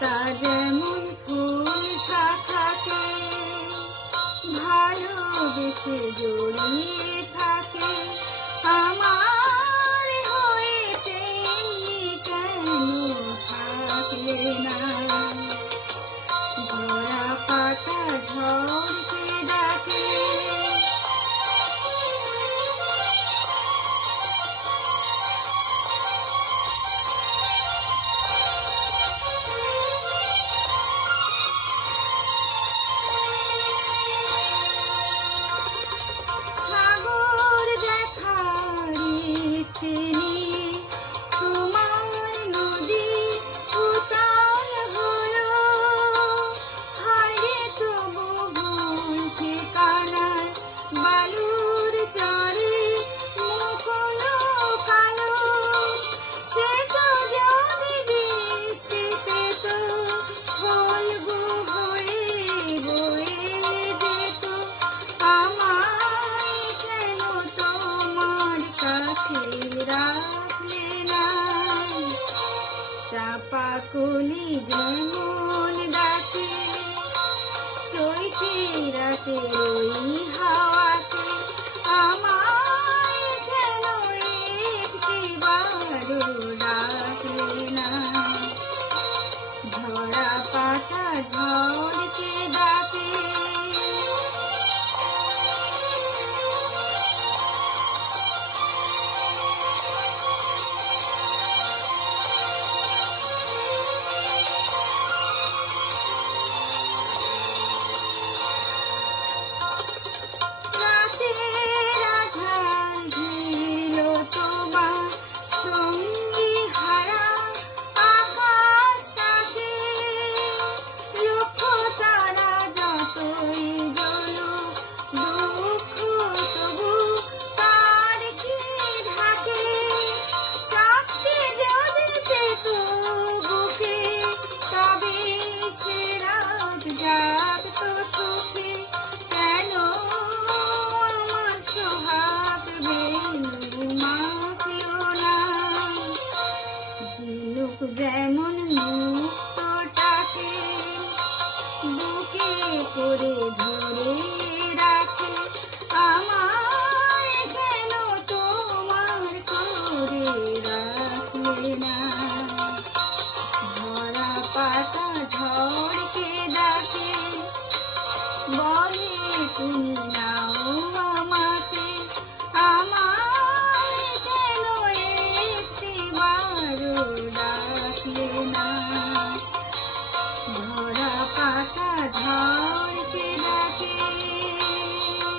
পাতা যেমন ফুল শাখাকে ভালোবেসে জড়িয়ে থাকে, আমার হয়ে তেমনি কেন থাকলে না? ঝরা পাতা ঝড়কে ডাকে, তোমার নদী উতাল হলো, হায় তবু ভুল ঠিকানায় বালুর চরে মুখলো কালো। সে তো যদি বৃষ্টিতে তো ফলগু হয়ে বয়ে যেত, আমায় কেন তোমার কাছে রাখলে না? চাপা কলি যেমন ডাকে চৈতি রাতে